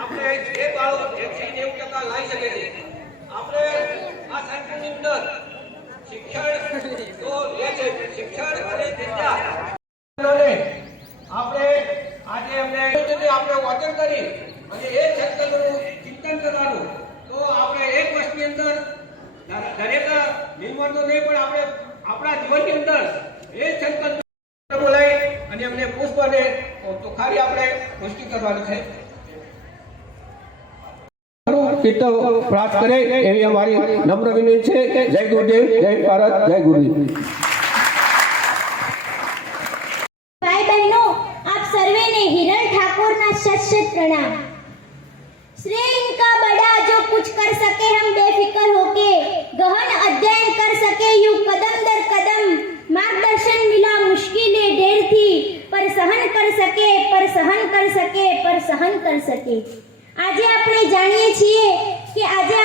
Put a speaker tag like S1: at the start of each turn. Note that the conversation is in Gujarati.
S1: આપણે જે બાળક એકથી નેવું ટકા લાવી શકે છે. આપણે આ સંસ્થાની અંદર શિક્ષણ તો લે છે શિક્ષણ અને વિદ્યા. આપણે આજે રીતે આપણે વાચન કરી અને એ ક્ષેત્રનું ચિંતન કરવાનું. તો આપણે એક વર્ષની અંદર દરેક નિર્માણ તો નહીં, પણ આપણે આપણા જીવનની અંદર એ સંકલ્પ અને એમને પુષ્પને તો ખાલી આપણે પુષ્ટિ કરવાની છે. પ્રાર્થ કરે એવી અમારી નમ્ર વિનંતી છે. જય ગુરુદેવ જય ભારત જય ગુરુદેવ.
S2: ભાઈ બહેનો આપ સર્વેને હિરણ ઠાકોરના સત પ્રણામ. કર સકે પર સહન કર શકે પર સહન કર શકે. આજે આપણે જાણીએ છીએ કે આજે